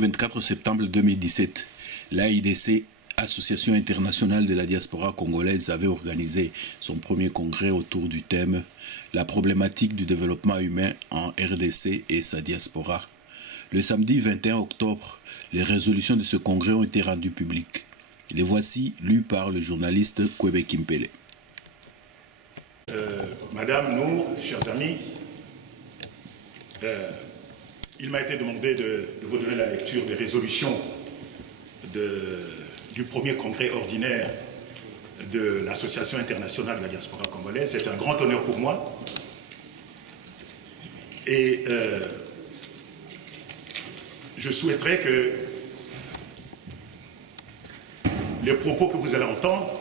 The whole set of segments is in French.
24 septembre 2017, l'AIDC, Association internationale de la diaspora congolaise, avait organisé son premier congrès autour du thème « La problématique du développement humain en RDC et sa diaspora ». Le samedi 21 octobre, les résolutions de ce congrès ont été rendues publiques. Les voici lues par le journaliste Kwebe Kimpele. Madame, nous, chers amis, il m'a été demandé de vous donner la lecture des résolutions du premier congrès ordinaire de l'Association internationale de la diaspora congolaise. C'est un grand honneur pour moi. Et je souhaiterais que les propos que vous allez entendre,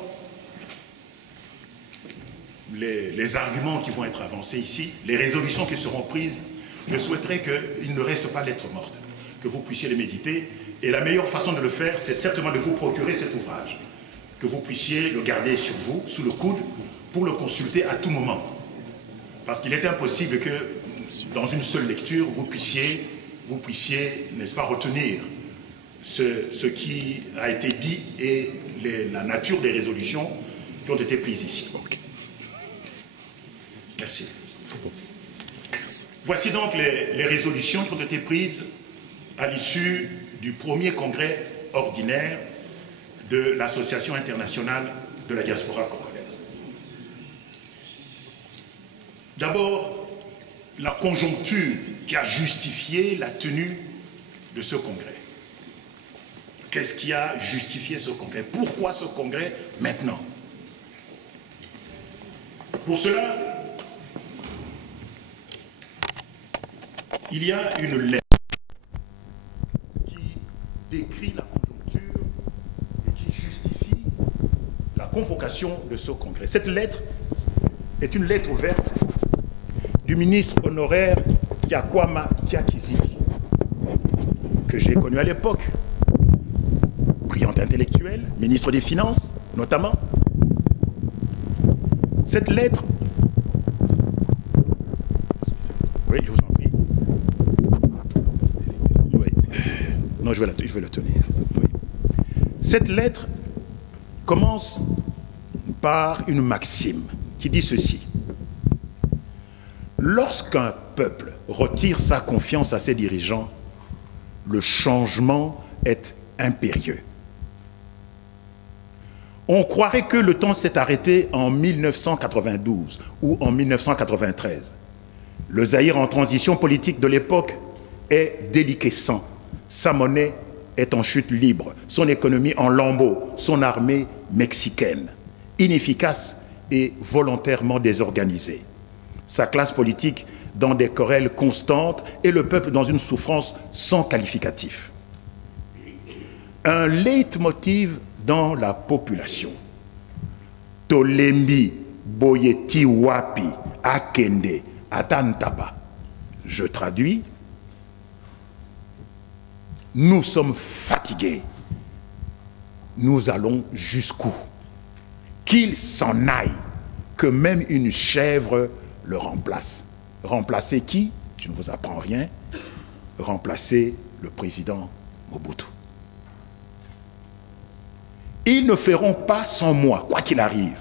les arguments qui vont être avancés ici, les résolutions qui seront prises, je souhaiterais qu'il ne reste pas lettre morte, que vous puissiez les méditer. Et la meilleure façon de le faire, c'est certainement de vous procurer cet ouvrage, que vous puissiez le garder sur vous, sous le coude, pour le consulter à tout moment. Parce qu'il est impossible que, dans une seule lecture, vous puissiez, n'est-ce pas, retenir ce qui a été dit et la nature des résolutions qui ont été prises ici. Okay. Merci. Voici donc les résolutions qui ont été prises à l'issue du premier congrès ordinaire de l'Association internationale de la diaspora congolaise. D'abord, la conjoncture qui a justifié la tenue de ce congrès. Qu'est-ce qui a justifié ce congrès? Pourquoi ce congrès maintenant? Pour cela, il y a une lettre qui décrit la conjoncture et qui justifie la convocation de ce congrès. Cette lettre est une lettre ouverte du ministre honoraire Kiakwama Kiakiziki, que j'ai connu à l'époque, brillant intellectuel, ministre des Finances notamment. Cette lettre, oui, je vous en prie. Oui. Non, je vais le tenir. Oui. Cette lettre commence par une maxime qui dit ceci. Lorsqu'un peuple retire sa confiance à ses dirigeants, le changement est impérieux. On croirait que le temps s'est arrêté en 1992 ou en 1993. Le Zaïre en transition politique de l'époque est déliquescent. Sa monnaie est en chute libre, son économie en lambeaux, son armée mexicaine, inefficace et volontairement désorganisée. Sa classe politique dans des querelles constantes et le peuple dans une souffrance sans qualificatif. Un leitmotiv dans la population. Tolembi, Boyeti, Wapi, Akende, Atantaba. Je traduis. Nous sommes fatigués. Nous allons jusqu'où? Qu'il s'en aille, que même une chèvre le remplace. Remplacer qui? Je ne vous apprends rien. Remplacer le président Mobutu. Ils ne feront pas sans moi, quoi qu'il arrive.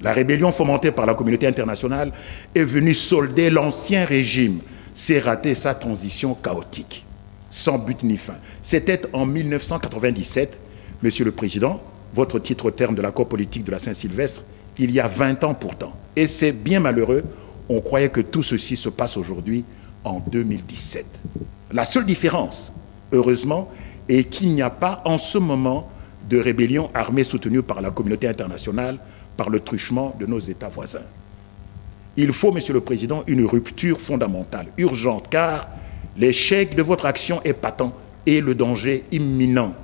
La rébellion fomentée par la communauté internationale est venue solder l'ancien régime. C'est rater sa transition chaotique, sans but ni fin. C'était en 1997, Monsieur le Président, votre titre au terme de l'accord politique de la Saint-Sylvestre, il y a 20 ans pourtant. Et c'est bien malheureux, on croyait que tout ceci se passe aujourd'hui en 2017. La seule différence, heureusement, est qu'il n'y a pas en ce moment de rébellion armée soutenue par la communauté internationale, par le truchement de nos États voisins. Il faut, Monsieur le Président, une rupture fondamentale, urgente, car l'échec de votre action est patent et le danger imminent.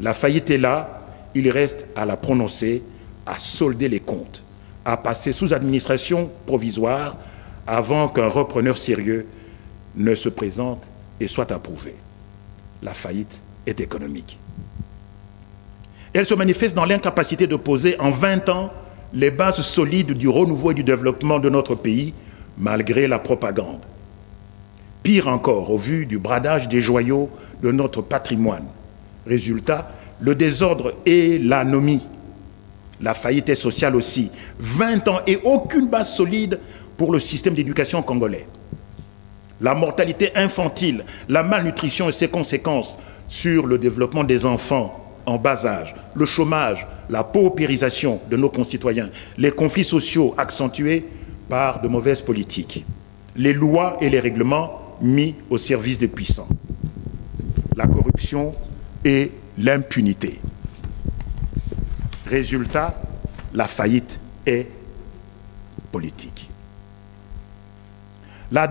La faillite est là, il reste à la prononcer, à solder les comptes, à passer sous administration provisoire avant qu'un repreneur sérieux ne se présente et soit approuvé. La faillite est économique. Elle se manifeste dans l'incapacité de poser en 20 ans les bases solides du renouveau et du développement de notre pays, malgré la propagande. Pire encore, au vu du bradage des joyaux de notre patrimoine. Résultat, le désordre et l'anomie. La faillite est sociale aussi. 20 ans et aucune base solide pour le système d'éducation congolais. La mortalité infantile, la malnutrition et ses conséquences sur le développement des enfants en bas âge, le chômage, la paupérisation de nos concitoyens, les conflits sociaux accentués par de mauvaises politiques, les lois et les règlements mis au service des puissants, la corruption et l'impunité. Résultat, la faillite est politique. La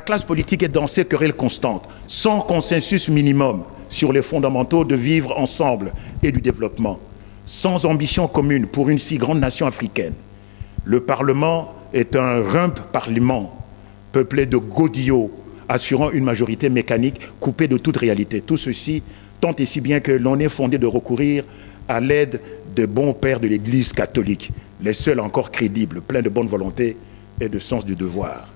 classe politique est dans ces querelles constantes, sans consensus minimum sur les fondamentaux de vivre ensemble et du développement, sans ambition commune pour une si grande nation africaine. Le Parlement est un rump parlement peuplé de godillots assurant une majorité mécanique coupée de toute réalité. Tout ceci tant et si bien que l'on est fondé de recourir à l'aide des bons pères de l'Église catholique, les seuls encore crédibles, pleins de bonne volonté et de sens du devoir.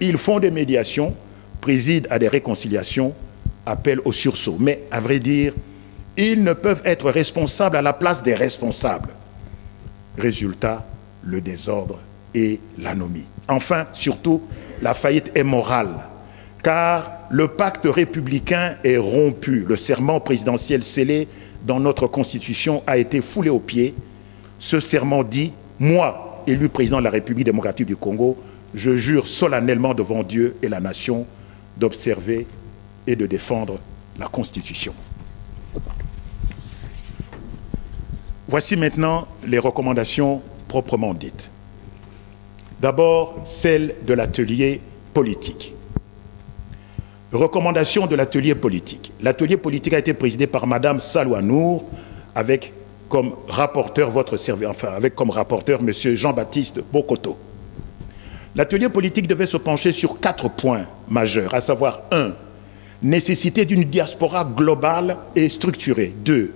Ils font des médiations, président à des réconciliations, appellent au sursaut. Mais, à vrai dire, ils ne peuvent être responsables à la place des responsables. Résultat, le désordre et l'anomie. Enfin, surtout, la faillite est morale, car le pacte républicain est rompu. Le serment présidentiel scellé dans notre Constitution a été foulé aux pieds. Ce serment dit « Moi, élu président de la République démocratique du Congo, je jure solennellement devant Dieu et la nation d'observer et de défendre la Constitution. » Voici maintenant les recommandations proprement dites. D'abord, celle de l'atelier politique. Recommandation de l'atelier politique. L'atelier politique a été présidé par Madame Salwa Nour avec comme rapporteur M. Jean-Baptiste Bokoto. L'atelier politique devait se pencher sur 4 points majeurs, à savoir 1. Nécessité d'une diaspora globale et structurée. 2.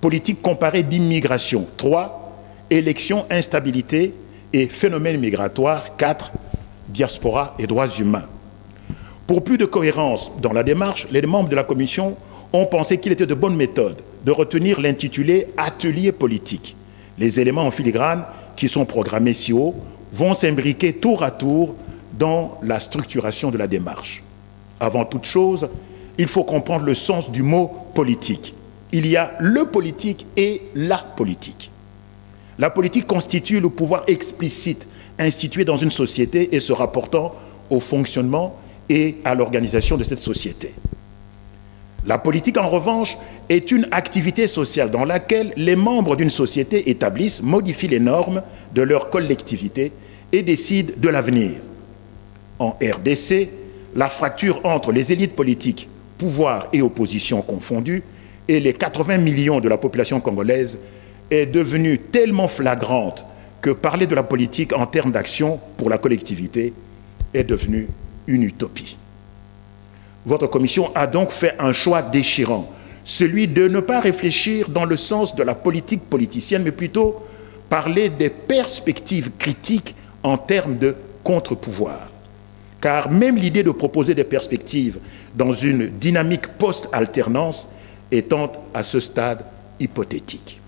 Politique comparée d'immigration. 3. Élections, instabilité et phénomènes migratoires. 4. Diaspora et droits humains. Pour plus de cohérence dans la démarche, les membres de la commission ont pensé qu'il était de bonne méthode de retenir l'intitulé « Atelier politique ». Les éléments en filigrane qui sont programmés si haut vont s'imbriquer tour à tour dans la structuration de la démarche. Avant toute chose, il faut comprendre le sens du mot « politique ». Il y a le politique et la politique. La politique constitue le pouvoir explicite institué dans une société et se rapportant au fonctionnement et à l'organisation de cette société. La politique, en revanche, est une activité sociale dans laquelle les membres d'une société établissent, modifient les normes de leur collectivité et décident de l'avenir. En RDC, la fracture entre les élites politiques, pouvoir et opposition confondus, et les 80 millions de la population congolaise est devenue tellement flagrante que parler de la politique en termes d'action pour la collectivité est devenu une utopie. Votre commission a donc fait un choix déchirant, celui de ne pas réfléchir dans le sens de la politique politicienne, mais plutôt parler des perspectives critiques en termes de contre-pouvoir. Car même l'idée de proposer des perspectives dans une dynamique post-alternance étant à ce stade hypothétique.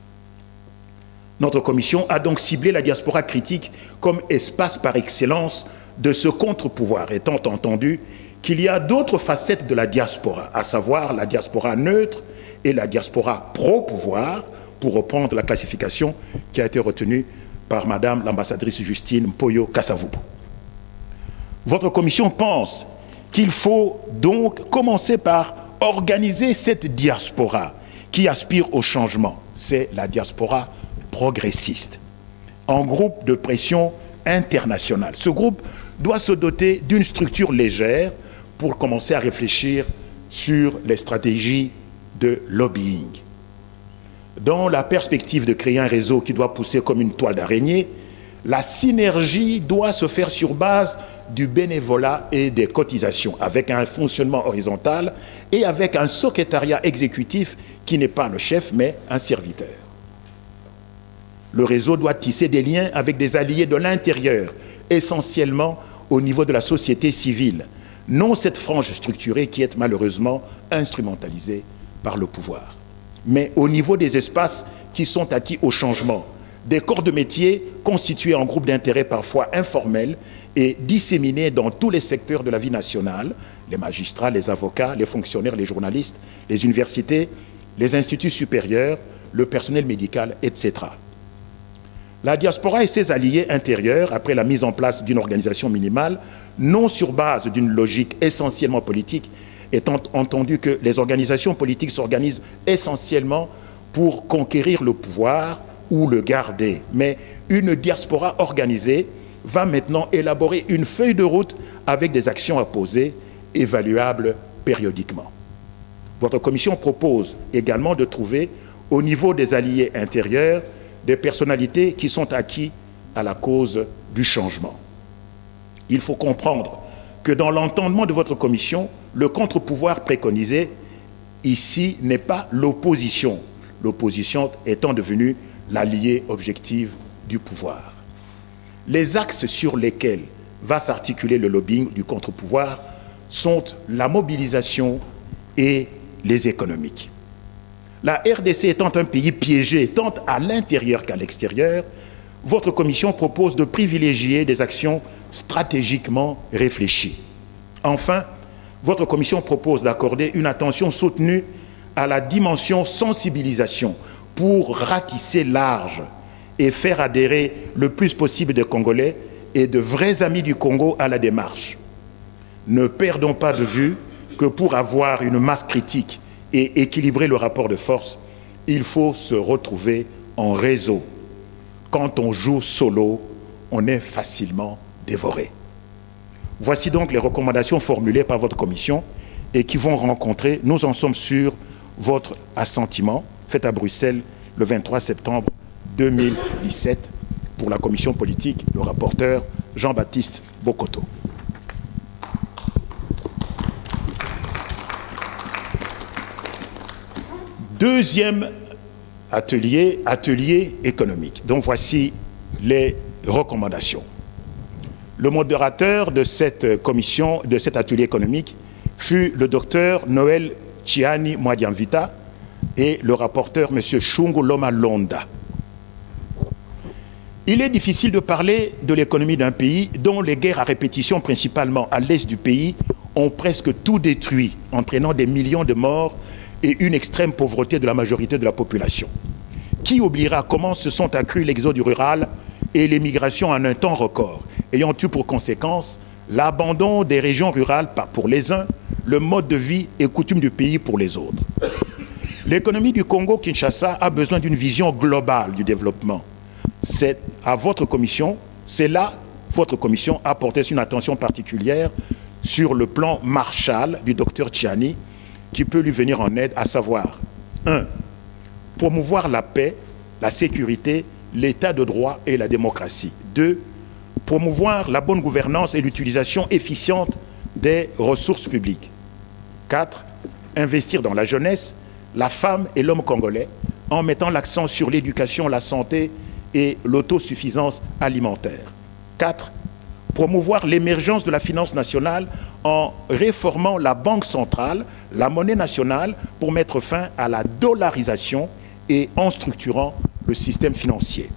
Notre commission a donc ciblé la diaspora critique comme espace par excellence de ce contre-pouvoir, étant entendu qu'il y a d'autres facettes de la diaspora, à savoir la diaspora neutre et la diaspora pro-pouvoir, pour reprendre la classification qui a été retenue par Madame l'ambassadrice Justine Mpoyo Kassavubu. Votre commission pense qu'il faut donc commencer par organiser cette diaspora qui aspire au changement. C'est la diaspora progressiste, en groupe de pression internationale. Ce groupe doit se doter d'une structure légère pour commencer à réfléchir sur les stratégies de lobbying. Dans la perspective de créer un réseau qui doit pousser comme une toile d'araignée, la synergie doit se faire sur base du bénévolat et des cotisations, avec un fonctionnement horizontal et avec un secrétariat exécutif qui n'est pas le chef, mais un serviteur. Le réseau doit tisser des liens avec des alliés de l'intérieur, essentiellement au niveau de la société civile, non cette frange structurée qui est malheureusement instrumentalisée par le pouvoir, mais au niveau des espaces qui sont acquis au changement, des corps de métier constitués en groupes d'intérêt parfois informels et disséminés dans tous les secteurs de la vie nationale, les magistrats, les avocats, les fonctionnaires, les journalistes, les universités, les instituts supérieurs, le personnel médical, etc. La diaspora et ses alliés intérieurs, après la mise en place d'une organisation minimale, non sur base d'une logique essentiellement politique, étant entendu que les organisations politiques s'organisent essentiellement pour conquérir le pouvoir ou le garder. Mais une diaspora organisée va maintenant élaborer une feuille de route avec des actions à poser, évaluables périodiquement. Votre commission propose également de trouver, au niveau des alliés intérieurs, des personnalités qui sont acquis à la cause du changement. Il faut comprendre que dans l'entendement de votre commission, le contre-pouvoir préconisé ici n'est pas l'opposition, l'opposition étant devenue l'allié objectif du pouvoir. Les axes sur lesquels va s'articuler le lobbying du contre-pouvoir sont la mobilisation et les économiques. La RDC étant un pays piégé tant à l'intérieur qu'à l'extérieur, votre commission propose de privilégier des actions stratégiquement réfléchies. Enfin, votre commission propose d'accorder une attention soutenue à la dimension sensibilisation pour ratisser large et faire adhérer le plus possible de Congolais et de vrais amis du Congo à la démarche. Ne perdons pas de vue que pour avoir une masse critique et équilibrer le rapport de force, il faut se retrouver en réseau. Quand on joue solo, on est facilement dévoré. Voici donc les recommandations formulées par votre commission et qui vont rencontrer, nous en sommes sûrs, votre assentiment, fait à Bruxelles le 23 septembre 2017 pour la commission politique, le rapporteur Jean-Baptiste Bokoto. Deuxième atelier, atelier économique. Donc voici les recommandations. Le modérateur de cette commission, de cet atelier économique, fut le docteur Noël Chiani Mwadiamvita et le rapporteur M. Shungu Loma Londa. Il est difficile de parler de l'économie d'un pays dont les guerres à répétition, principalement à l'est du pays, ont presque tout détruit, entraînant des millions de morts et une extrême pauvreté de la majorité de la population. Qui oubliera comment se sont accrus l'exode rural et l'émigration en un temps record, ayant eu pour conséquence l'abandon des régions rurales pour les uns, le mode de vie et coutumes du pays pour les autres. L'économie du Congo-Kinshasa a besoin d'une vision globale du développement. C'est à votre commission, c'est là votre commission a porté une attention particulière sur le plan Marshall du docteur Chiani, qui peut lui venir en aide, à savoir 1. Promouvoir la paix, la sécurité, l'état de droit et la démocratie. 2. Promouvoir la bonne gouvernance et l'utilisation efficiente des ressources publiques. 4. Investir dans la jeunesse, la femme et l'homme congolais en mettant l'accent sur l'éducation, la santé et l'autosuffisance alimentaire. 4. Promouvoir l'émergence de la finance nationale en réformant la banque centrale, la monnaie nationale, pour mettre fin à la dollarisation et en structurant le système financier.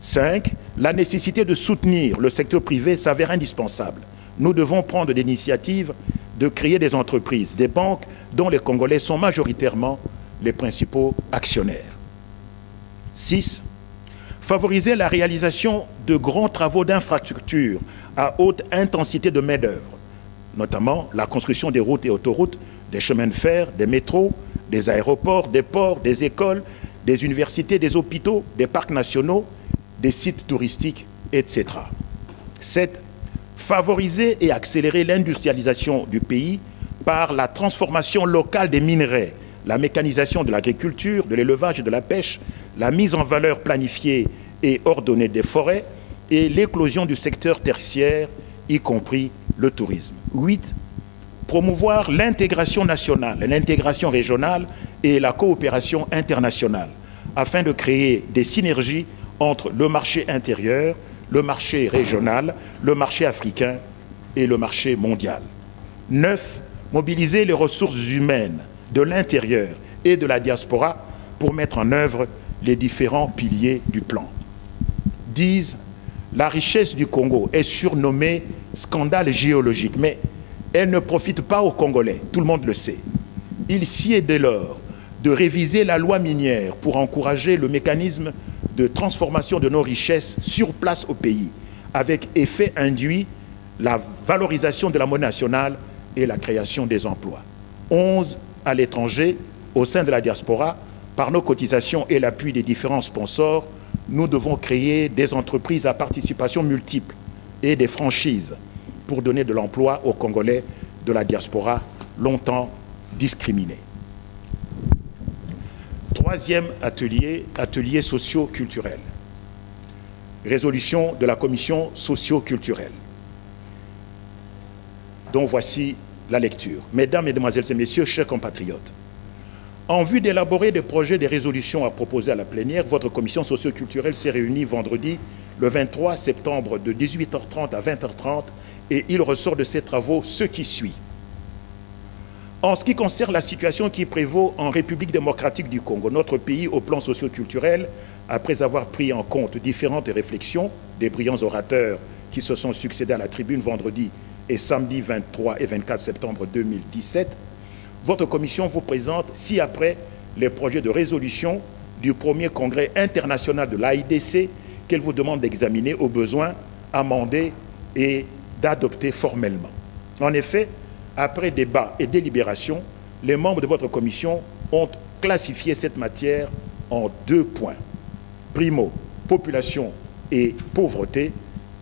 5. La nécessité de soutenir le secteur privé s'avère indispensable. Nous devons prendre l'initiative de créer des entreprises, des banques dont les Congolais sont majoritairement les principaux actionnaires. 6. Favoriser la réalisation de grands travaux d'infrastructure à haute intensité de main-d'œuvre, notamment la construction des routes et autoroutes, des chemins de fer, des métros, des aéroports, des ports, des écoles, des universités, des hôpitaux, des parcs nationaux, des sites touristiques, etc. 7. Favoriser et accélérer l'industrialisation du pays par la transformation locale des minerais, la mécanisation de l'agriculture, de l'élevage et de la pêche, la mise en valeur planifiée et ordonnée des forêts et l'éclosion du secteur tertiaire, y compris le tourisme. 8. Promouvoir l'intégration nationale, l'intégration régionale et la coopération internationale afin de créer des synergies entre le marché intérieur, le marché régional, le marché africain et le marché mondial. 9. Mobiliser les ressources humaines de l'intérieur et de la diaspora pour mettre en œuvre les différents piliers du plan. 10. La richesse du Congo est surnommée scandale géologique, mais elle ne profite pas aux Congolais, tout le monde le sait. Il sied dès lors de réviser la loi minière pour encourager le mécanisme de transformation de nos richesses sur place au pays, avec effet induit la valorisation de la monnaie nationale et la création des emplois. 11. À l'étranger, au sein de la diaspora, par nos cotisations et l'appui des différents sponsors, nous devons créer des entreprises à participation multiple et des franchises pour donner de l'emploi aux Congolais de la diaspora longtemps discriminés. Troisième atelier, atelier socio-culturel. Résolution de la commission socio-culturelle, dont voici la lecture. Mesdames, Mesdemoiselles et Messieurs, chers compatriotes, en vue d'élaborer des projets de résolution à proposer à la plénière, votre commission socio-culturelle s'est réunie vendredi le 23 septembre de 18h30 à 20h30 et il ressort de ces travaux ce qui suit. En ce qui concerne la situation qui prévaut en République démocratique du Congo, notre pays au plan socio-culturel, après avoir pris en compte différentes réflexions des brillants orateurs qui se sont succédés à la tribune vendredi et samedi 23 et 24 septembre 2017, votre commission vous présente ci-après les projets de résolution du premier congrès international de l'AIDC qu'elle vous demande d'examiner au besoin, amender et d'adopter formellement. En effet, après débat et délibération, les membres de votre commission ont classifié cette matière en 2 points. Primo, population et pauvreté.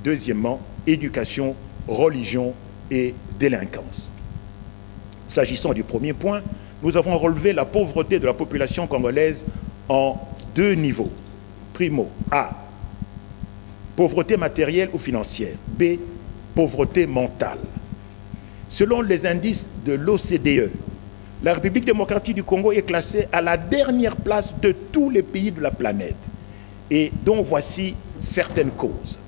Deuxièmement, éducation, religion et délinquance. S'agissant du premier point, nous avons relevé la pauvreté de la population congolaise en 2 niveaux. Primo, A, pauvreté matérielle ou financière. B, pauvreté mentale. Selon les indices de l'OCDE, la République démocratique du Congo est classée à la dernière place de tous les pays de la planète, et dont voici certaines causes.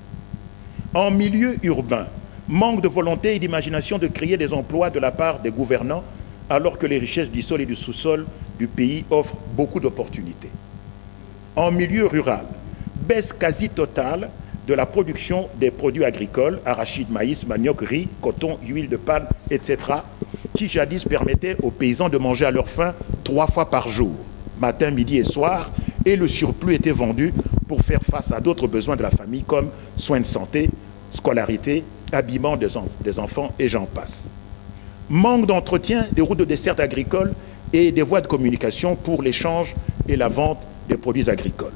En milieu urbain, manque de volonté et d'imagination de créer des emplois de la part des gouvernants, alors que les richesses du sol et du sous-sol du pays offrent beaucoup d'opportunités. En milieu rural, baisse quasi totale de la production des produits agricoles, arachides, maïs, manioc, riz, coton, huile de palme, etc., qui jadis permettaient aux paysans de manger à leur faim 3 fois par jour, matin, midi et soir, et le surplus était vendu pour faire face à d'autres besoins de la famille comme soins de santé, scolarité, habillement des enfants et j'en passe. Manque d'entretien des routes de desserte agricoles et des voies de communication pour l'échange et la vente des produits agricoles.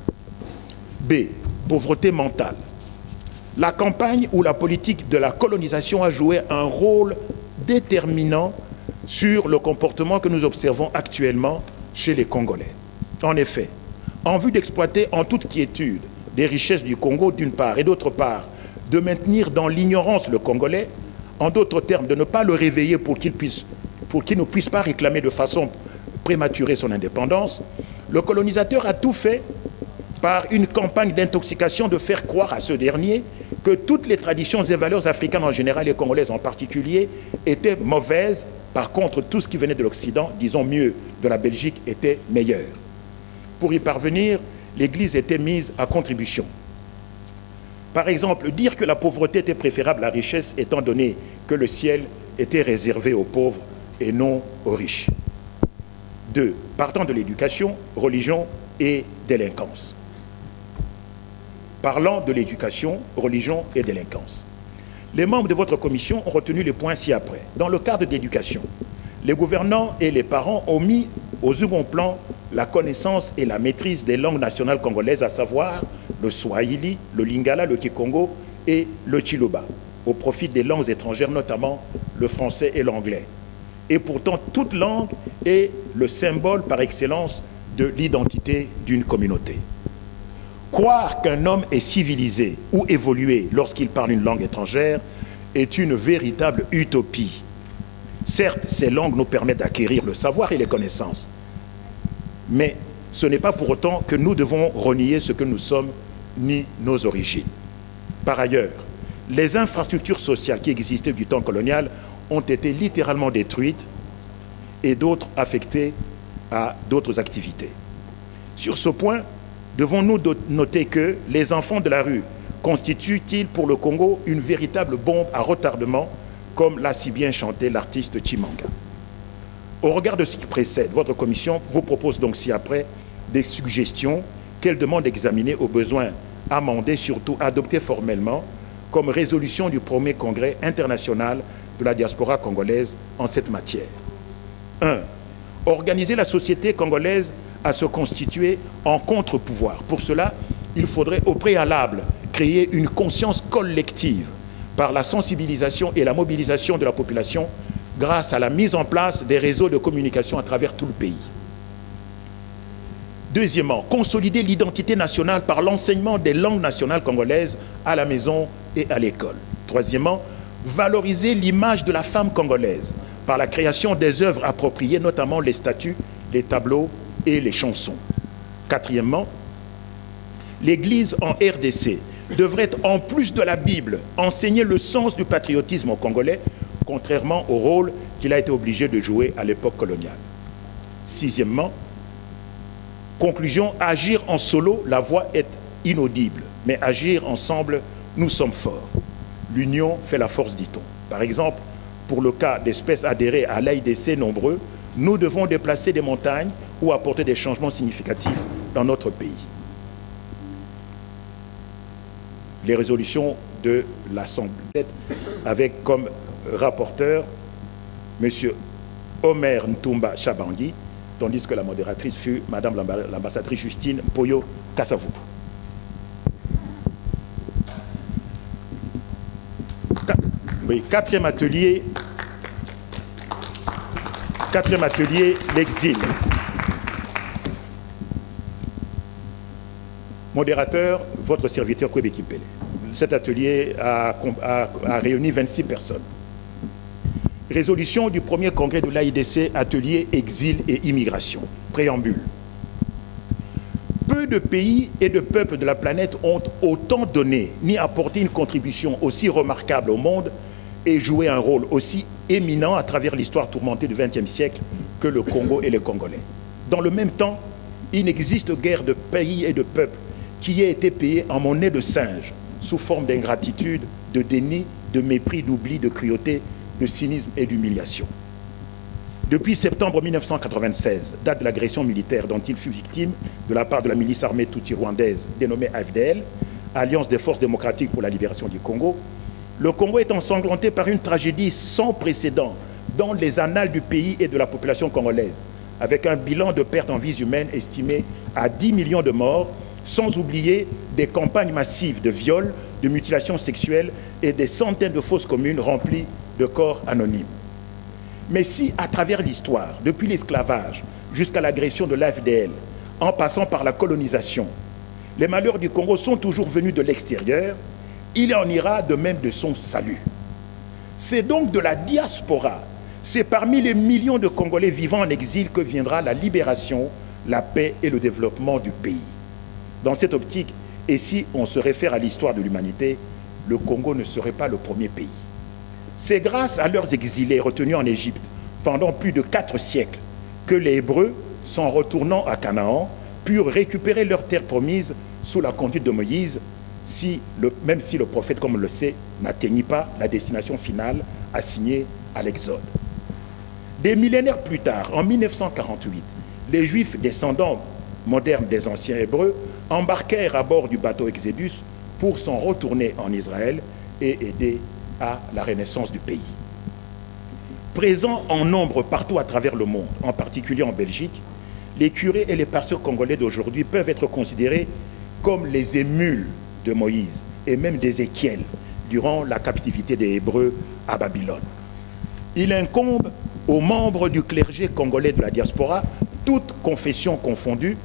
B. Pauvreté mentale. La campagne ou la politique de la colonisation a joué un rôle déterminant sur le comportement que nous observons actuellement chez les Congolais. En effet, en vue d'exploiter en toute quiétude les richesses du Congo d'une part et d'autre part, de maintenir dans l'ignorance le Congolais, en d'autres termes, de ne pas le réveiller pour qu'il ne puisse pas réclamer de façon prématurée son indépendance, le colonisateur a tout fait par une campagne d'intoxication de faire croire à ce dernier que toutes les traditions et valeurs africaines en général et congolaises en particulier étaient mauvaises. Par contre, tout ce qui venait de l'Occident, disons mieux de la Belgique, était meilleur. Pour y parvenir, l'Église était mise à contribution. Par exemple, dire que la pauvreté était préférable à la richesse étant donné que le ciel était réservé aux pauvres et non aux riches. 2. Partant de l'éducation, religion et délinquance. Parlant de l'éducation, religion et délinquance. Les membres de votre commission ont retenu les points ci-après. Dans le cadre d'éducation, les gouvernants et les parents ont mis au second plan la connaissance et la maîtrise des langues nationales congolaises, à savoir le Swahili, le Lingala, le Kikongo et le Chiluba, au profit des langues étrangères, notamment le français et l'anglais. Et pourtant, toute langue est le symbole par excellence de l'identité d'une communauté. Croire qu'un homme est civilisé ou évolué lorsqu'il parle une langue étrangère est une véritable utopie. Certes, ces langues nous permettent d'acquérir le savoir et les connaissances, mais ce n'est pas pour autant que nous devons renier ce que nous sommes ni nos origines. Par ailleurs, les infrastructures sociales qui existaient du temps colonial ont été littéralement détruites et d'autres affectées à d'autres activités. Sur ce point, devons-nous noter que les enfants de la rue constituent-ils pour le Congo une véritable bombe à retardement, comme l'a si bien chanté l'artiste Chimanga? Au regard de ce qui précède, votre commission vous propose donc ci-après des suggestions qu'elle demande d'examiner au besoin amender, surtout adopter formellement comme résolution du premier congrès international de la diaspora congolaise en cette matière. 1. Organiser la société congolaise à se constituer en contre-pouvoir. Pour cela, il faudrait au préalable créer une conscience collective par la sensibilisation et la mobilisation de la population grâce à la mise en place des réseaux de communication à travers tout le pays. Deuxièmement, consolider l'identité nationale par l'enseignement des langues nationales congolaises à la maison et à l'école. Troisièmement, valoriser l'image de la femme congolaise par la création des œuvres appropriées, notamment les statues, les tableaux et les chansons. Quatrièmement, l'Église en RDC devrait, en plus de la Bible, enseigner le sens du patriotisme aux Congolais, contrairement au rôle qu'il a été obligé de jouer à l'époque coloniale. Sixièmement, conclusion, agir en solo, la voix est inaudible, mais agir ensemble, nous sommes forts. L'union fait la force, dit-on. Par exemple, pour le cas d'espèces adhérées à l'AIDC nombreux, nous devons déplacer des montagnes ou apporter des changements significatifs dans notre pays. Les résolutions de l'Assemblée, avec comme rapporteur M. Omer Ntumba Chabangui, tandis que la modératrice fut Madame l'ambassadrice Justine Poyo Kassavou. Oui, quatrième atelier, l'exil. Modérateur, votre serviteur Kwebe Kimpele. Cet atelier a réuni 26 personnes. Résolution du premier congrès de l'AIDC, atelier exil et immigration. Préambule. Peu de pays et de peuples de la planète ont autant donné ni apporté une contribution aussi remarquable au monde et joué un rôle aussi éminent à travers l'histoire tourmentée du XXe siècle que le Congo et les Congolais. Dans le même temps, il n'existe guère de pays et de peuples qui aient été payés en monnaie de singe, sous forme d'ingratitude, de déni, de mépris, d'oubli, de cruauté, de cynisme et d'humiliation. Depuis septembre 1996, date de l'agression militaire dont il fut victime de la part de la milice armée tutsi-rwandaise dénommée AFDL, Alliance des forces démocratiques pour la libération du Congo, le Congo est ensanglanté par une tragédie sans précédent dans les annales du pays et de la population congolaise, avec un bilan de pertes en vies humaines estimé à 10 millions de morts, sans oublier des campagnes massives de viols, de mutilations sexuelles et des centaines de fosses communes remplies de corps anonymes. Mais si, à travers l'histoire, depuis l'esclavage jusqu'à l'agression de l'AFDL, en passant par la colonisation, les malheurs du Congo sont toujours venus de l'extérieur, il en ira de même de son salut. C'est donc de la diaspora, c'est parmi les millions de Congolais vivant en exil que viendra la libération, la paix et le développement du pays. Dans cette optique, et si on se réfère à l'histoire de l'humanité, le Congo ne serait pas le premier pays. C'est grâce à leurs exilés retenus en Égypte pendant plus de 4 siècles que les Hébreux, s'en retournant à Canaan, purent récupérer leur terre promise sous la conduite de Moïse, même si le prophète, comme on le sait, n'atteignit pas la destination finale assignée à l'Exode. Des millénaires plus tard, en 1948, les Juifs descendants modernes des anciens Hébreux embarquèrent à bord du bateau Exodus pour s'en retourner en Israël et aider à la renaissance du pays. Présents en nombre partout à travers le monde, en particulier en Belgique, les curés et les pasteurs congolais d'aujourd'hui peuvent être considérés comme les émules de Moïse et même d'Ézéchiel durant la captivité des Hébreux à Babylone. Il incombe aux membres du clergé congolais de la diaspora, toutes confessions confondues,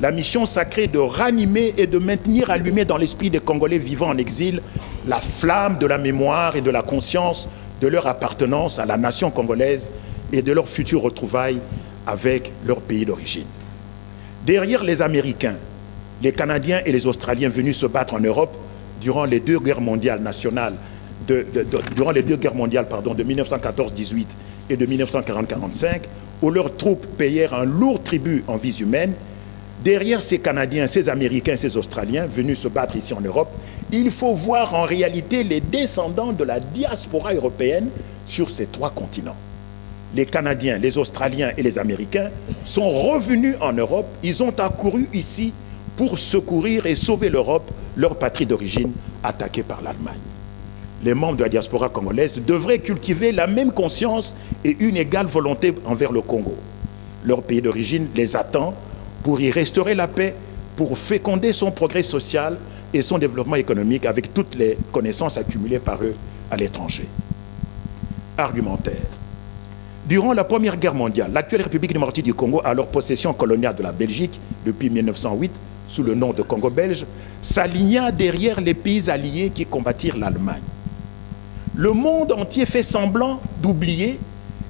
la mission sacrée de ranimer et de maintenir allumée dans l'esprit des Congolais vivant en exil la flamme de la mémoire et de la conscience de leur appartenance à la nation congolaise et de leur future retrouvaille avec leur pays d'origine. Derrière les Américains, les Canadiens et les Australiens venus se battre en Europe durant les 2 guerres mondiales nationales durant les deux guerres mondiales, pardon, de 1914-18 et de 1940-45, où leurs troupes payèrent un lourd tribut en vies humaines, derrière ces Canadiens, ces Américains, ces Australiens venus se battre ici en Europe, il faut voir en réalité les descendants de la diaspora européenne sur ces trois continents. Les Canadiens, les Australiens et les Américains sont revenus en Europe, ils ont accouru ici pour secourir et sauver l'Europe, leur patrie d'origine, attaquée par l'Allemagne. Les membres de la diaspora congolaise devraient cultiver la même conscience et une égale volonté envers le Congo. Leur pays d'origine les attend pour y restaurer la paix, pour féconder son progrès social et son développement économique avec toutes les connaissances accumulées par eux à l'étranger. Argumentaire. Durant la Première Guerre mondiale, l'actuelle République démocratique du Congo, alors possession coloniale de la Belgique depuis 1908, sous le nom de Congo belge, s'aligna derrière les pays alliés qui combattirent l'Allemagne. Le monde entier fait semblant d'oublier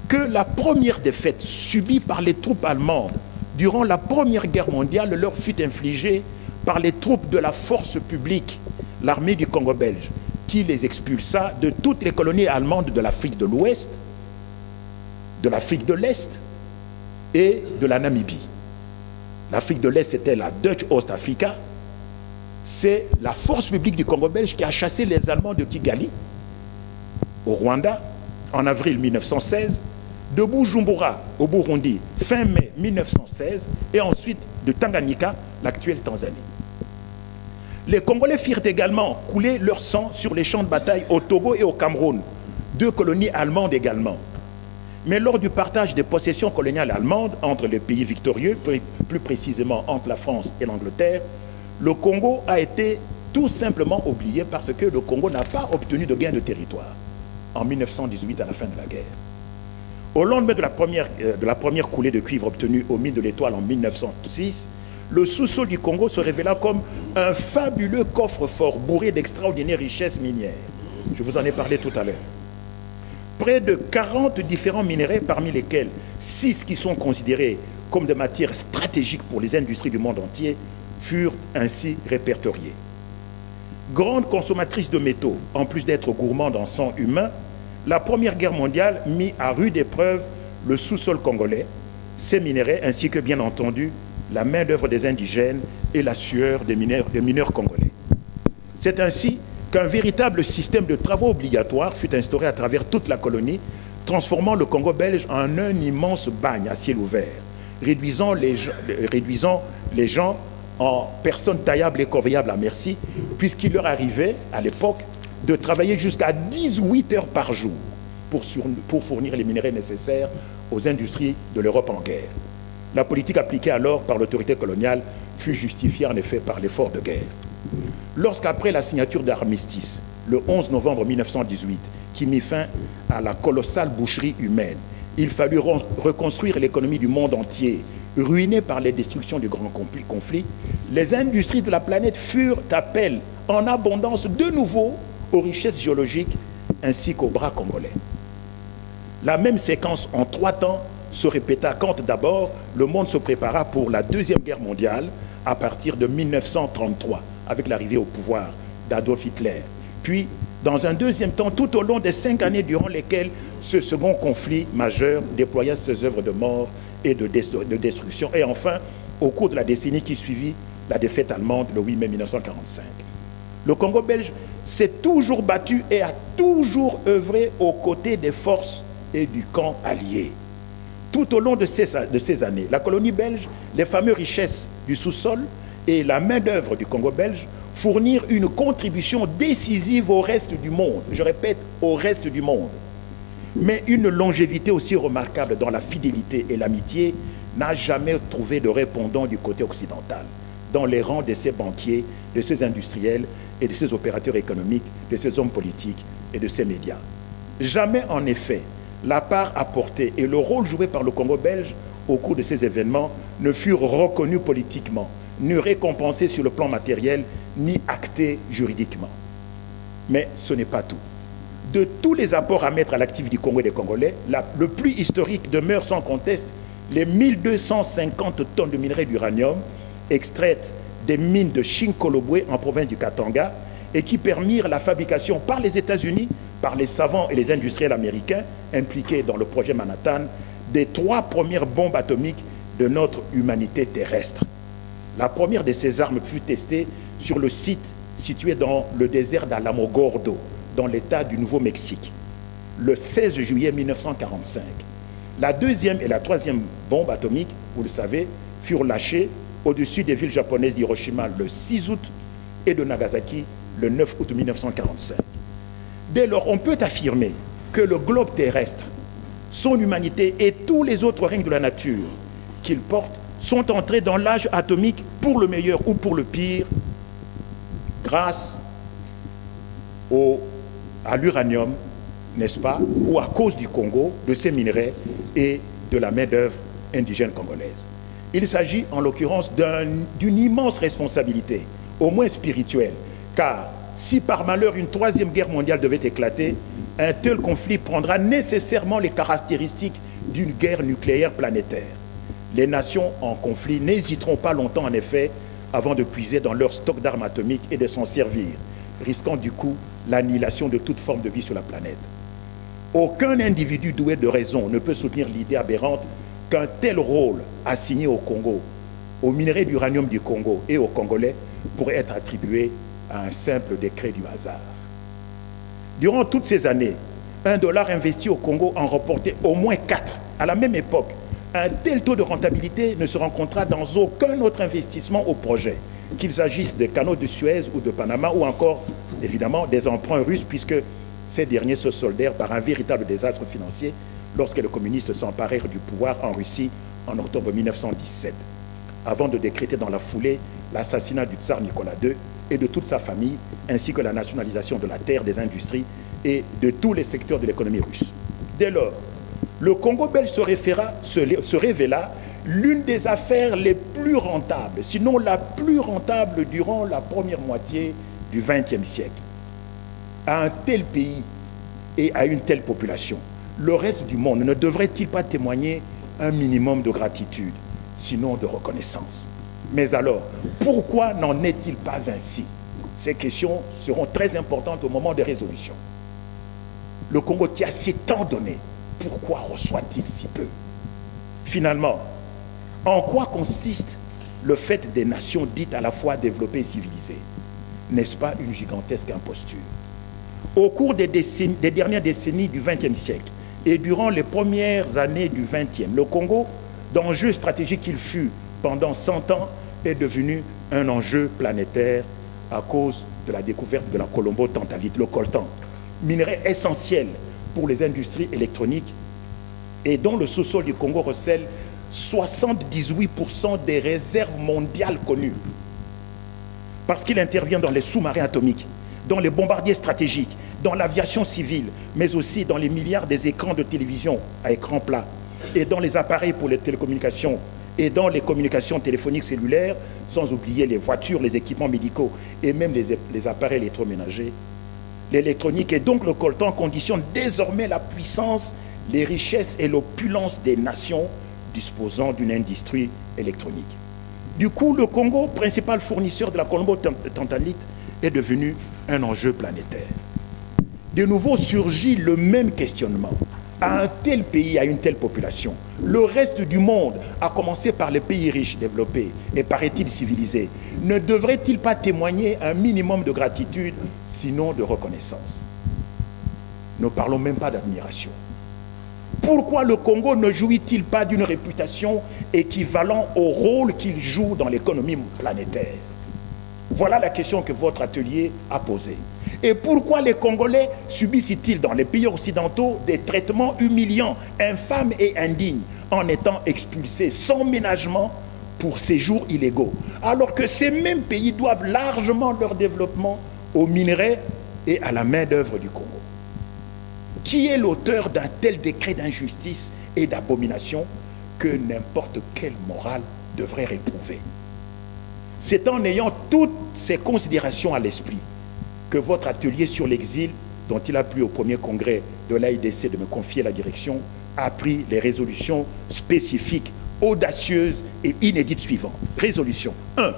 que la première défaite subie par les troupes allemandes durant la Première Guerre mondiale leur fut infligée par les troupes de la force publique, l'armée du Congo belge, qui les expulsa de toutes les colonies allemandes de l'Afrique de l'Ouest, de l'Afrique de l'Est et de la Namibie. L'Afrique de l'Est, c'était la Dutch Ostafrika. C'est la force publique du Congo belge qui a chassé les Allemands de Kigali, au Rwanda, en avril 1916, de Bujumbura, au Burundi, fin mai 1916, et ensuite de Tanganyika, l'actuelle Tanzanie. Les Congolais firent également couler leur sang sur les champs de bataille au Togo et au Cameroun, deux colonies allemandes également. Mais lors du partage des possessions coloniales allemandes entre les pays victorieux, plus précisément entre la France et l'Angleterre, le Congo a été tout simplement oublié parce que le Congo n'a pas obtenu de gain de territoire en 1918 à la fin de la guerre. Au lendemain de la première coulée de cuivre obtenue aux mines de l'Étoile en 1906, le sous-sol du Congo se révéla comme un fabuleux coffre-fort bourré d'extraordinaires richesses minières. Je vous en ai parlé tout à l'heure. Près de 40 différents minerais, parmi lesquels 6 qui sont considérés comme des matières stratégiques pour les industries du monde entier, furent ainsi répertoriés. Grande consommatrice de métaux, en plus d'être gourmande en sang humain, la Première Guerre mondiale mit à rude épreuve le sous-sol congolais, ses minerais ainsi que bien entendu la main-d'œuvre des indigènes et la sueur des mineurs congolais. C'est ainsi qu'un véritable système de travaux obligatoires fut instauré à travers toute la colonie, transformant le Congo belge en un immense bagne à ciel ouvert, réduisant les gens en personnes taillables et corveillables à merci, puisqu'il leur arrivait, à l'époque, de travailler jusqu'à 18 heures par jour pour fournir les minerais nécessaires aux industries de l'Europe en guerre. La politique appliquée alors par l'autorité coloniale fut justifiée en effet par l'effort de guerre. Lorsqu'après la signature d'armistice, le 11 novembre 1918, qui mit fin à la colossale boucherie humaine, il fallut reconstruire l'économie du monde entier, ruinée par les destructions du grand conflit, les industries de la planète furent appelées en abondance de nouveau aux richesses géologiques ainsi qu'aux bras congolais. La même séquence en 3 temps se répéta quand d'abord le monde se prépara pour la Deuxième Guerre mondiale à partir de 1933 avec l'arrivée au pouvoir d'Adolf Hitler. Puis, dans un deuxième temps, tout au long des 5 années durant lesquelles ce second conflit majeur déploya ses œuvres de mort et de destruction. Et enfin, au cours de la décennie qui suivit la défaite allemande le 8 mai 1945. Le Congo belge s'est toujours battu et a toujours œuvré aux côtés des forces et du camp allié. Tout au long de ces années, la colonie belge, les fameuses richesses du sous-sol et la main-d'œuvre du Congo belge fournirent une contribution décisive au reste du monde. Je répète, au reste du monde. Mais une longévité aussi remarquable dans la fidélité et l'amitié n'a jamais trouvé de répondant du côté occidental, dans les rangs de ces banquiers, de ces industriels et de ces opérateurs économiques, de ces hommes politiques et de ces médias. Jamais, en effet, la part apportée et le rôle joué par le Congo belge au cours de ces événements ne furent reconnus politiquement, ni récompensés sur le plan matériel, ni actés juridiquement. Mais ce n'est pas tout. De tous les apports à mettre à l'actif du Congo et des Congolais, le plus historique demeure sans conteste les 1250 tonnes de minerais d'uranium extraites des mines de Chinkolobwe en province du Katanga, et qui permirent la fabrication par les États-Unis, par les savants et les industriels américains impliqués dans le projet Manhattan, des 3 premières bombes atomiques de notre humanité terrestre. La première de ces armes fut testée sur le site situé dans le désert d'Alamogordo, dans l'État du Nouveau-Mexique, le 16 juillet 1945. La deuxième et la troisième bombe atomique, vous le savez, furent lâchées au-dessus des villes japonaises d'Hiroshima le 6 août et de Nagasaki le 9 août 1945. Dès lors, on peut affirmer que le globe terrestre, son humanité et tous les autres règnes de la nature qu'il porte sont entrés dans l'âge atomique pour le meilleur ou pour le pire, grâce à l'uranium, n'est-ce pas, ou à cause du Congo, de ses minerais et de la main-d'œuvre indigène congolaise. Il s'agit en l'occurrence d'une immense responsabilité, au moins spirituelle, car si par malheur une 3e guerre mondiale devait éclater, un tel conflit prendra nécessairement les caractéristiques d'une guerre nucléaire planétaire. Les nations en conflit n'hésiteront pas longtemps en effet avant de puiser dans leur stock d'armes atomiques et de s'en servir, risquant du coup l'annihilation de toute forme de vie sur la planète. Aucun individu doué de raison ne peut soutenir l'idée aberrante qu'un tel rôle assigné au Congo, aux minerais d'uranium du Congo et aux Congolais pourrait être attribué à un simple décret du hasard. Durant toutes ces années, $1 investi au Congo en reportait au moins 4. À la même époque, un tel taux de rentabilité ne se rencontra dans aucun autre investissement au projet, qu'il s'agisse des canaux de Suez ou de Panama ou encore, évidemment, des emprunts russes, puisque ces derniers se soldèrent par un véritable désastre financier lorsque les communistes s'emparèrent du pouvoir en Russie en octobre 1917, avant de décréter dans la foulée l'assassinat du tsar Nicolas II et de toute sa famille, ainsi que la nationalisation de la terre, des industries et de tous les secteurs de l'économie russe. Dès lors, le Congo belge se révéla l'une des affaires les plus rentables, sinon la plus rentable durant la première moitié du XXe siècle. À un tel pays et à une telle population, le reste du monde ne devrait-il pas témoigner un minimum de gratitude, sinon de reconnaissance? Mais alors, pourquoi n'en est-il pas ainsi? Ces questions seront très importantes au moment des résolutions. Le Congo qui a si tant donné, pourquoi reçoit-il si peu? Finalement, en quoi consiste le fait des nations dites à la fois développées et civilisées? N'est-ce pas une gigantesque imposture? Au cours des dernières décennies du XXe siècle et durant les premières années du XXe, le Congo, d'enjeu stratégique qu'il fut pendant 100 ans, est devenu un enjeu planétaire à cause de la découverte de la colombo-tantalite, le coltan, minerai essentiel pour les industries électroniques et dont le sous-sol du Congo recèle 78% des réserves mondiales connues. Parce qu'il intervient dans les sous-marins atomiques, dans les bombardiers stratégiques, dans l'aviation civile, mais aussi dans les milliards des écrans de télévision à écran plat et dans les appareils pour les télécommunications et dans les communications téléphoniques cellulaires, sans oublier les voitures, les équipements médicaux et même les appareils électroménagers. L'électronique et donc le coltan conditionnent désormais la puissance, les richesses et l'opulence des nations disposant d'une industrie électronique. Du coup, le Congo, principal fournisseur de la colombo-tantalite, est devenu un enjeu planétaire. De nouveau surgit le même questionnement. À un tel pays, à une telle population, le reste du monde, à commencer par les pays riches, développés et paraît-il civilisés, ne devrait-il pas témoigner un minimum de gratitude, sinon de reconnaissance? Ne parlons même pas d'admiration. Pourquoi le Congo ne jouit-il pas d'une réputation équivalente au rôle qu'il joue dans l'économie planétaire? Voilà la question que votre atelier a posée. Et pourquoi les Congolais subissent-ils dans les pays occidentaux des traitements humiliants, infâmes et indignes en étant expulsés sans ménagement pour séjours illégaux, alors que ces mêmes pays doivent largement leur développement aux minerais et à la main-d'œuvre du Congo? Qui est l'auteur d'un tel décret d'injustice et d'abomination que n'importe quelle morale devrait réprouver? C'est en ayant toutes ces considérations à l'esprit que votre atelier sur l'exil, dont il a plu au premier congrès de l'AIDC de me confier la direction, a pris les résolutions spécifiques, audacieuses et inédites suivantes. Résolution 1.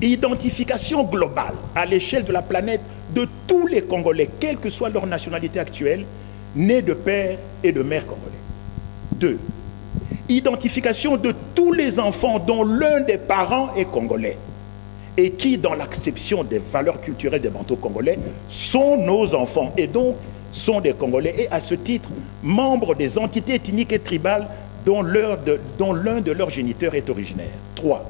Identification globale à l'échelle de la planète de tous les Congolais, quelle que soit leur nationalité actuelle, nés de père et de mère congolais. 2. Identification de tous les enfants dont l'un des parents est congolais et qui, dans l'acception des valeurs culturelles des Bantous congolais, sont nos enfants et donc sont des Congolais et à ce titre, membres des entités ethniques et tribales dont l'un de leurs géniteurs est originaire. 3.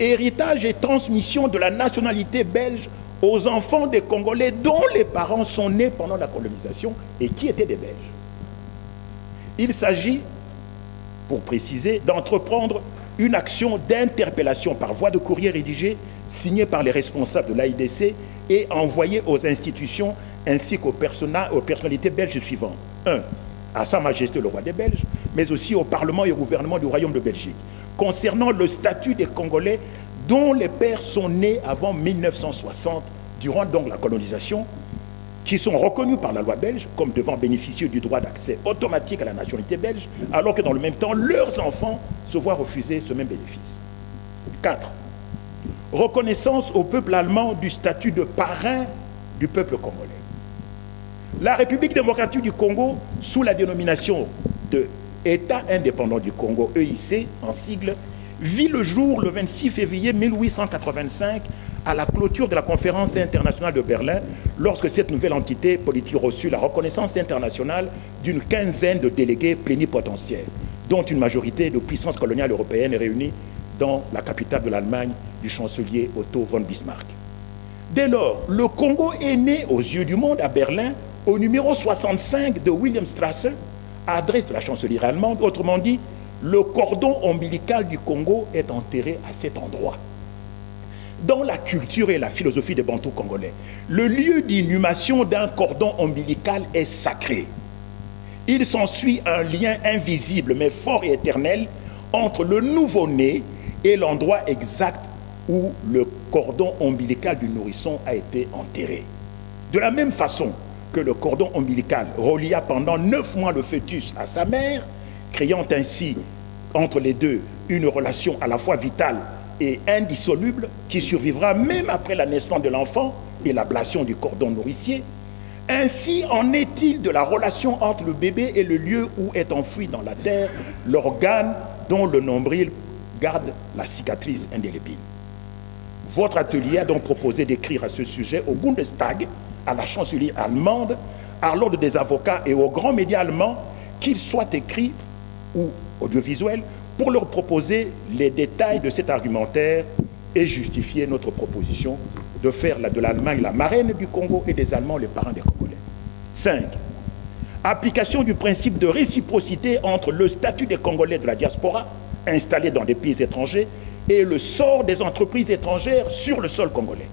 Héritage et transmission de la nationalité belge aux enfants des Congolais dont les parents sont nés pendant la colonisation et qui étaient des Belges. Il s'agit, pour préciser, d'entreprendre une action d'interpellation par voie de courrier rédigé, signée par les responsables de l'AIDC et envoyée aux institutions ainsi qu'aux personnalités belges suivantes. 1. À Sa Majesté le Roi des Belges, mais aussi au Parlement et au gouvernement du Royaume de Belgique, concernant le statut des Congolais dont les pères sont nés avant 1960, durant donc la colonisation, qui sont reconnus par la loi belge comme devant bénéficier du droit d'accès automatique à la nationalité belge, alors que dans le même temps, leurs enfants se voient refuser ce même bénéfice. 4. Reconnaissance au peuple allemand du statut de parrain du peuple congolais. La République démocratique du Congo, sous la dénomination de État indépendant du Congo, EIC, en sigle, vit le jour le 26 février 1885 à la clôture de la conférence internationale de Berlin, lorsque cette nouvelle entité politique reçut la reconnaissance internationale d'une quinzaine de délégués plénipotentiaires, dont une majorité de puissances coloniales européennes réunies dans la capitale de l'Allemagne du chancelier Otto von Bismarck. Dès lors, le Congo est né aux yeux du monde à Berlin, au numéro 65 de Wilhelmstrasse, adresse de la chancellerie allemande. Autrement dit, le cordon ombilical du Congo est enterré à cet endroit. Dans la culture et la philosophie des Bantous congolais, le lieu d'inhumation d'un cordon ombilical est sacré. Il s'ensuit un lien invisible mais fort et éternel entre le nouveau-né et l'endroit exact où le cordon ombilical du nourrisson a été enterré. De la même façon que le cordon ombilical relia pendant 9 mois le fœtus à sa mère, créant ainsi entre les deux une relation à la fois vitale et indissoluble qui survivra même après la naissance de l'enfant et l'ablation du cordon nourricier, ainsi en est-il de la relation entre le bébé et le lieu où est enfoui dans la terre l'organe dont le nombril garde la cicatrice indélébile. Votre atelier a donc proposé d'écrire à ce sujet au Bundestag, à la chancellerie allemande, à l'ordre des avocats et aux grands médias allemands, qu'ils soient écrits ou audiovisuels, pour leur proposer les détails de cet argumentaire et justifier notre proposition de faire de l'Allemagne la marraine du Congo et des Allemands les parents des Congolais. 5. Application du principe de réciprocité entre le statut des Congolais de la diaspora installés dans des pays étrangers et le sort des entreprises étrangères sur le sol congolais.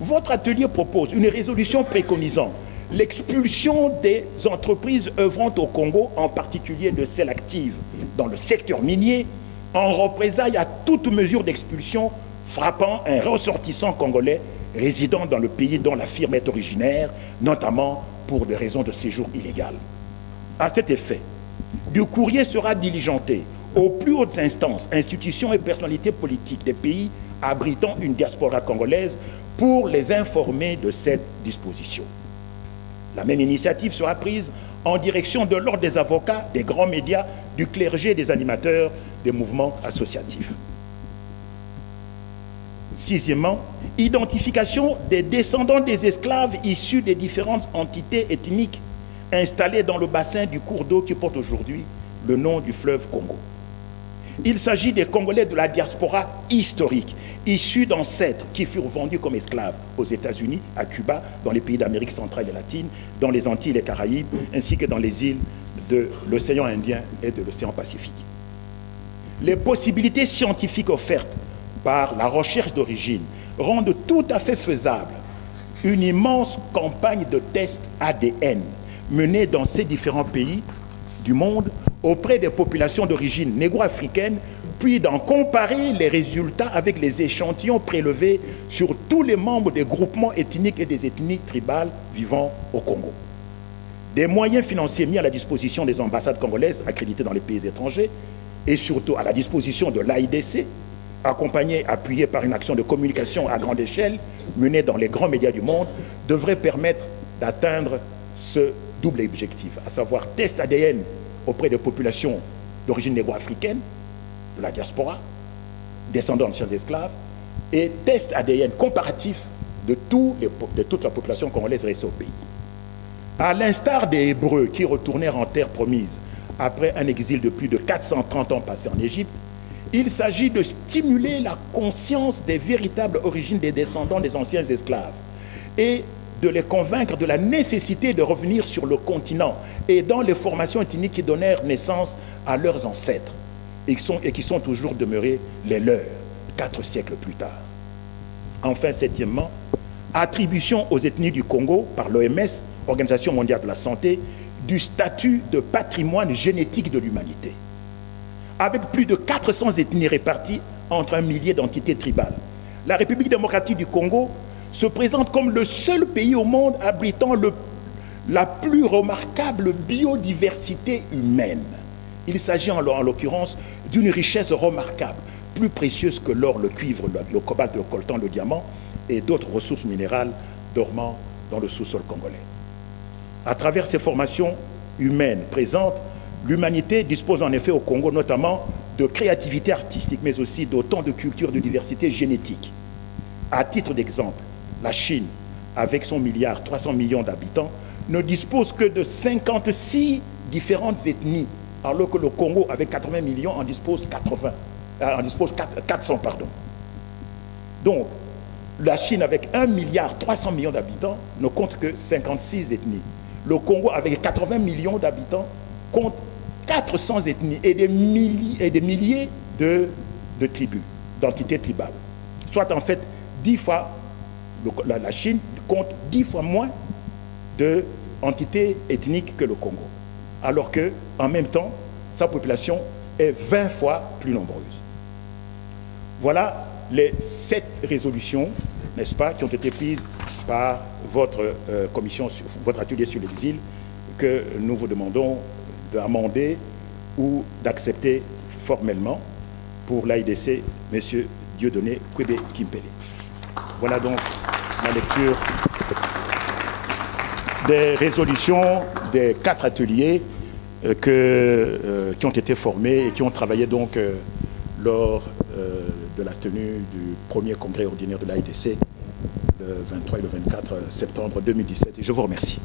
Votre atelier propose une résolution préconisant l'expulsion des entreprises œuvrant au Congo, en particulier de celles actives dans le secteur minier, en représailles à toute mesure d'expulsion frappant un ressortissant congolais résidant dans le pays dont la firme est originaire, notamment pour des raisons de séjour illégal. À cet effet, du courrier sera diligenté aux plus hautes instances, institutions et personnalités politiques des pays abritant une diaspora congolaise pour les informer de cette disposition. La même initiative sera prise en direction de l'ordre des avocats, des grands médias, du clergé et des animateurs des mouvements associatifs. 6e, identification des descendants des esclaves issus des différentes entités ethniques installées dans le bassin du cours d'eau qui porte aujourd'hui le nom du fleuve Congo. Il s'agit des Congolais de la diaspora historique, issus d'ancêtres qui furent vendus comme esclaves aux États-Unis, à Cuba, dans les pays d'Amérique centrale et latine, dans les Antilles et les Caraïbes, ainsi que dans les îles de l'océan Indien et de l'océan Pacifique. Les possibilités scientifiques offertes par la recherche d'origine rendent tout à fait faisable une immense campagne de tests ADN menée dans ces différents pays du monde auprès des populations d'origine négro-africaine, puis d'en comparer les résultats avec les échantillons prélevés sur tous les membres des groupements ethniques et des ethnies tribales vivant au Congo. Des moyens financiers mis à la disposition des ambassades congolaises accréditées dans les pays étrangers et surtout à la disposition de l'AIDC accompagné, appuyé par une action de communication à grande échelle, menée dans les grands médias du monde, devrait permettre d'atteindre ce double objectif, à savoir test ADN auprès des populations d'origine négro-africaine, de la diaspora, descendants d'anciens esclaves, et test ADN comparatif de toute la population congolaise restée au pays. À l'instar des Hébreux qui retournèrent en terre promise après un exil de plus de 430 ans passé en Égypte, il s'agit de stimuler la conscience des véritables origines des descendants des anciens esclaves et de les convaincre de la nécessité de revenir sur le continent et dans les formations ethniques qui donnèrent naissance à leurs ancêtres et qui sont toujours demeurés les leurs 4 siècles plus tard. Enfin, septièmement, attribution aux ethnies du Congo par l'OMS, Organisation mondiale de la santé, du statut de patrimoine génétique de l'humanité. Avec plus de 400 ethnies réparties entre 1 millier d'entités tribales, la République démocratique du Congo se présente comme le seul pays au monde abritant la plus remarquable biodiversité humaine. Il s'agit en l'occurrence d'une richesse remarquable, plus précieuse que l'or, le cuivre, le cobalt, le coltan, le diamant et d'autres ressources minérales dormant dans le sous-sol congolais. À travers ces formations humaines présentes, l'humanité dispose en effet au Congo notamment de créativité artistique, mais aussi d'autant de culture de diversité génétique. À titre d'exemple, la Chine, avec son 1,3 milliard d'habitants, ne dispose que de 56 différentes ethnies, alors que le Congo, avec 80 millions, en dispose 400. Donc, la Chine, avec 1,3 milliard d'habitants, ne compte que 56 ethnies. Le Congo, avec 80 millions d'habitants, compte 400 ethnies et des milliers de tribus, d'entités tribales. Soit en fait 10 fois, la Chine compte 10 fois moins d'entités ethniques que le Congo. Alors qu'en même temps, sa population est 20 fois plus nombreuse. Voilà les 7 résolutions, n'est-ce pas, qui ont été prises par votre commission, votre atelier sur l'exil, que nous vous demandons d'amender ou d'accepter formellement pour l'AIDC, M. Dieudonné Kwebe Kimpele. Voilà donc la lecture des résolutions des 4 ateliers qui ont été formés et qui ont travaillé donc lors de la tenue du premier congrès ordinaire de l'AIDC le 23 et le 24 septembre 2017. Et je vous remercie.